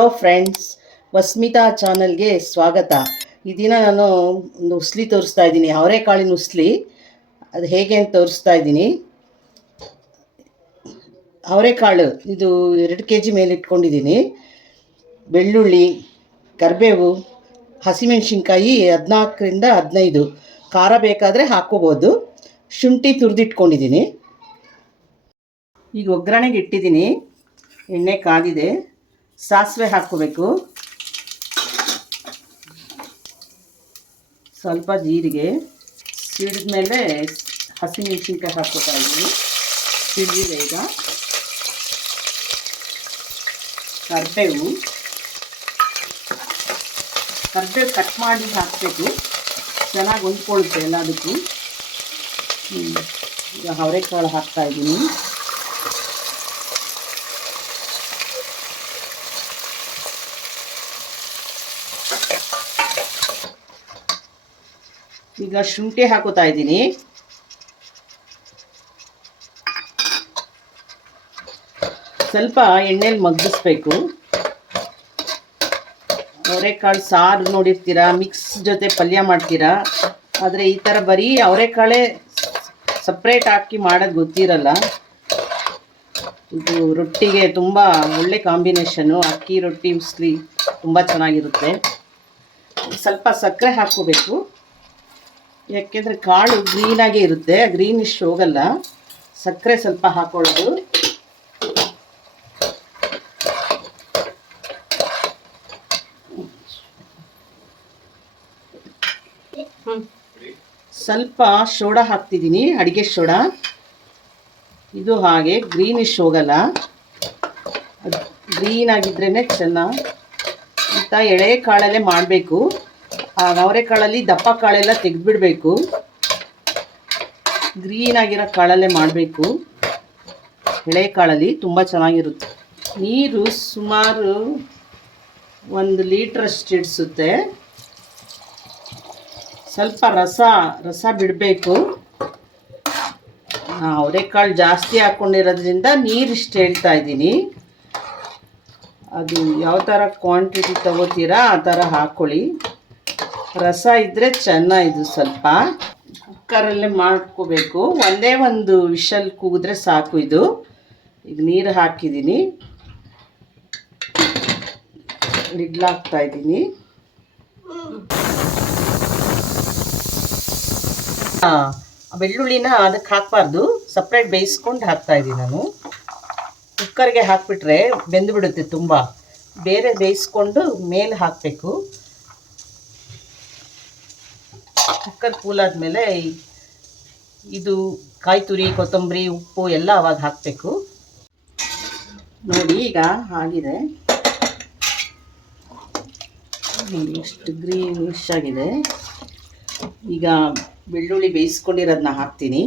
Hello friends, ವಸ್ಮಿತಾ ಚಾನಲ್ಗೆ ಸ್ವಾಗತ. ಈ ದಿನ ನಾನು ಒಂದು ಉಸ್ಲಿ ತೋರಿಸ್ತಾ ಇದ್ದೀನಿ, ಅವರೆಕಾಳಿನ ಉಸ್ಲಿ. ಅದು ಹೇಗೆ ಅಂತ ತೋರಿಸ್ತಾ ಇದ್ದೀನಿ. ಅವರೆಕಾಳು ಇದು 2 kg ಮೇಲೆ ಇಟ್ಕೊಂಡಿದ್ದೀನಿ. ಬೆಳ್ಳುಳ್ಳಿ, ಕರಿಬೇವು, ಹಸಿಮೆಣಸಿನ್ಕಾಯಿ 14ರಿಂದ 15, ಖಾರ ಬೇಕಾದರೆ ಹಾಕ್ಕೋಬೋದು. ಶುಂಠಿ ತುರಿದಿಟ್ಕೊಂಡಿದ್ದೀನಿ. ಈಗ ಒಗ್ಗರಣೆಗೆ ಇಟ್ಟಿದ್ದೀನಿ. ಎಣ್ಣೆ ಕಾದಿದೆ. ಸಾಸಿವೆ ಹಾಕ್ಕೋಬೇಕು, ಸ್ವಲ್ಪ ಜೀರಿಗೆ ಸಿಡಿದ ಮೇಲೆ ಹಸಿಮೆಣಸಿನ್ಕಾಯಿ ಹಾಕ್ಕೋತಾ ಇದ್ದೀನಿ. ಸಿಡಿದಿದೆ ಈಗ. ಕರಿಬೇವು ಕಟ್ ಮಾಡಿ ಹಾಕಬೇಕು, ಚೆನ್ನಾಗಿ ಹೊಂದ್ಕೊಳ್ಳುತ್ತೆ ಎಲ್ಲದಕ್ಕೂ. ಈಗ ಅವರೆಕಾಳು ಹಾಕ್ತಾಯಿದ್ದೀನಿ. ಈಗ ಶುಂಠಿ ಹಾಕೋತಾ ಇದ್ದೀನಿ. ಸ್ವಲ್ಪ ಎಣ್ಣೆಲಿ ಮಗ್ಗಿಸ್ಬೇಕು. ಅವರೆಕಾಳು ಸಾರು ನೋಡಿರ್ತೀರಾ, ಮಿಕ್ಸ್ ಜೊತೆ ಪಲ್ಯ ಮಾಡ್ತೀರಾ. ಆದರೆ ಈ ಥರ ಬರೀ ಅವರೆಕಾಳೇ ಸಪ್ರೇಟ್ ಹಾಕಿ ಮಾಡೋದು ಗೊತ್ತಿರಲ್ಲ. ಇದು ರೊಟ್ಟಿಗೆ ತುಂಬ ಒಳ್ಳೆ ಕಾಂಬಿನೇಷನ್ನು. ಅಕ್ಕಿ ರೊಟ್ಟಿ ಉಸ್ಲಿ ತುಂಬ ಚೆನ್ನಾಗಿರುತ್ತೆ. ಸ್ವಲ್ಪ ಸಕ್ಕರೆ ಹಾಕ್ಕೋಬೇಕು, ಯಾಕೆಂದರೆ ಕಾಳು ಗ್ರೀನಾಗೇ ಇರುತ್ತೆ, ಗ್ರೀನಿಶ್ ಹೋಗಲ್ಲ. ಸಕ್ಕರೆ ಸ್ವಲ್ಪ ಹಾಕೊಳ್ಳೋದು. ಸ್ವಲ್ಪ ಸೋಡಾ ಹಾಕ್ತಿದ್ದೀನಿ, ಅಡುಗೆ ಸೋಡಾ. ಇದು ಹಾಗೆ ಗ್ರೀನಿಶ್ ಹೋಗಲ್ಲ, ಅದು ಗ್ರೀನಾಗಿದ್ರೇ ಚೆನ್ನಾಗಿ. ಅಂತ ಎಳೆ ಕಾಳಲ್ಲೇ ಮಾಡಬೇಕು. ಅವರೆಕಾಳಲ್ಲಿ ದಪ್ಪ ಕಾಳೆಲ್ಲ ತೆಗೆದುಬಿಡಬೇಕು, ಗ್ರೀನಾಗಿರೋ ಕಾಳಲ್ಲೇ ಮಾಡಬೇಕು. ಎಳೆ ಕಾಳಲ್ಲಿ ತುಂಬ ಚೆನ್ನಾಗಿರುತ್ತೆ. ನೀರು ಸುಮಾರು 1 ಲೀಟ್ರಷ್ಟು ಇಡಿಸುತ್ತೆ. ಸ್ವಲ್ಪ ರಸ ಬಿಡಬೇಕು. ಅವರೆಕಾಳು ಜಾಸ್ತಿ ಹಾಕ್ಕೊಂಡಿರೋದ್ರಿಂದ ನೀರಿಷ್ಟು ಹೇಳ್ತಾ ಇದ್ದೀನಿ. ಅದು ಯಾವ ಥರ ಕ್ವಾಂಟಿಟಿ ತಗೋತೀರಾ ಆ ಥರ ಹಾಕ್ಕೊಳ್ಳಿ. ರಸ ಇದ್ದರೆ ಚೆನ್ನಾಗಿದು. ಸ್ವಲ್ಪ ಕುಕ್ಕರಲ್ಲೇ ಮಾಡ್ಕೋಬೇಕು. ಒಂದೇ ಒಂದು ವಿಷಲ್ ಕೂಗಿದ್ರೆ ಸಾಕು. ಇದು ಈಗ ನೀರು ಹಾಕಿದ್ದೀನಿ, ಲಿಡ್ಲಾಕ್ತಾ ಇದ್ದೀನಿ. ಬೆಳ್ಳುಳ್ಳಿನ ಅದಕ್ಕೆ ಹಾಕಬಾರ್ದು, ಸಪ್ರೇಟ್ ಬೇಯಿಸ್ಕೊಂಡು ಹಾಕ್ತಾಯಿದ್ದೀನಿ ನಾನು. ಕುಕ್ಕರ್ಗೆ ಹಾಕಿಬಿಟ್ರೆ ಬೆಂದುಬಿಡುತ್ತೆ ತುಂಬ. ಬೇರೆ ಬೇಯಿಸ್ಕೊಂಡು ಮೇಲೆ ಹಾಕಬೇಕು. ಕುಕ್ಕರ್ ಕೂಲಾದ್ಮೇಲೆ ಇದು ಕಾಯಿ ತುರಿ, ಕೊತ್ತಂಬರಿ, ಉಪ್ಪು ಎಲ್ಲ ಅವಾಗ ಹಾಕಬೇಕು. ನೋಡಿ ಈಗ ಆಗಿದೆ. ನೋಡಿ ಎಷ್ಟು ಗ್ರೀನಿಶ್ ಆಗಿದೆ. ಈಗ ಬೆಳ್ಳುಳ್ಳಿ ಬೇಯಿಸ್ಕೊಂಡಿರೋದನ್ನ ಹಾಕ್ತೀನಿ.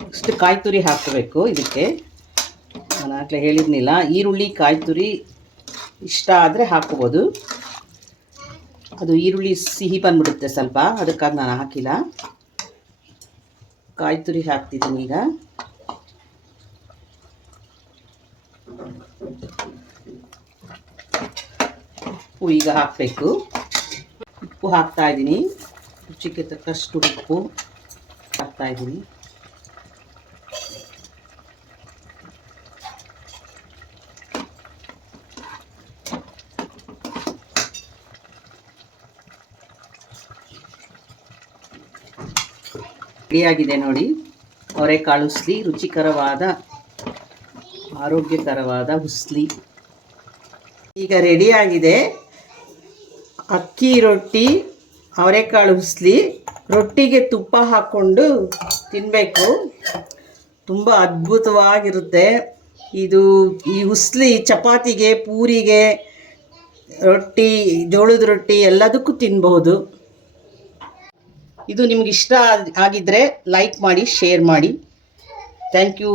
ಇಷ್ಟು ಕಾಯಿ ತುರಿ ಹಾಕಬೇಕು ಇದಕ್ಕೆ. ನಾನು ಆಗಲೇ ಹೇಳಿದ್ನಿಲ್ಲ, ಈರುಳ್ಳಿ ಕಾಯಿ ತುರಿ ಇಷ್ಟ ಆದರೆ ಹಾಕ್ಕೋಬೋದು. ಅದು ಈರುಳ್ಳಿ ಸಿಹಿ ಬಂದ್ಬಿಡುತ್ತೆ ಸ್ವಲ್ಪ, ಅದಕ್ಕಾಗಿ ನಾನು ಹಾಕಿಲ್ಲ. ಕಾಯಿ ತುರಿ ಹಾಕ್ತಿದ್ದೀನಿ ಈಗ. ಉಪ್ಪು ಈಗ ಹಾಕಬೇಕು. ಉಪ್ಪು ಹಾಕ್ತಾಯಿದ್ದೀನಿ, ರುಚಿಗೆ ತಕ್ಕಷ್ಟು ಉಪ್ಪು ಹಾಕ್ತಾಯಿದ್ದೀನಿ. ರೆಡಿಯಾಗಿದೆ ನೋಡಿ ಅವರೆಕಾಳು ಉಸ್ಲಿ. ರುಚಿಕರವಾದ ಆರೋಗ್ಯಕರವಾದ ಉಸ್ಲಿ ಈಗ ರೆಡಿಯಾಗಿದೆ. ಅಕ್ಕಿ ರೊಟ್ಟಿ ಅವರೆಕಾಳು ಉಸ್ಲಿ. ರೊಟ್ಟಿಗೆ ತುಪ್ಪ ಹಾಕ್ಕೊಂಡು ತಿನ್ನಬೇಕು, ತುಂಬ ಅದ್ಭುತವಾಗಿರುತ್ತೆ. ಈ ಉಸ್ಲಿ ಚಪಾತಿಗೆ, ಪೂರಿಗೆ, ರೊಟ್ಟಿ, ಜೋಳದ ರೊಟ್ಟಿ ಎಲ್ಲದಕ್ಕೂ ತಿನ್ಬಹುದು. ಇದು ನಿಮ್ಗೆ ಇಷ್ಟ ಆಗಿದ್ದರೆ ಲೈಕ್ ಮಾಡಿ, ಶೇರ್ ಮಾಡಿ. Thank you.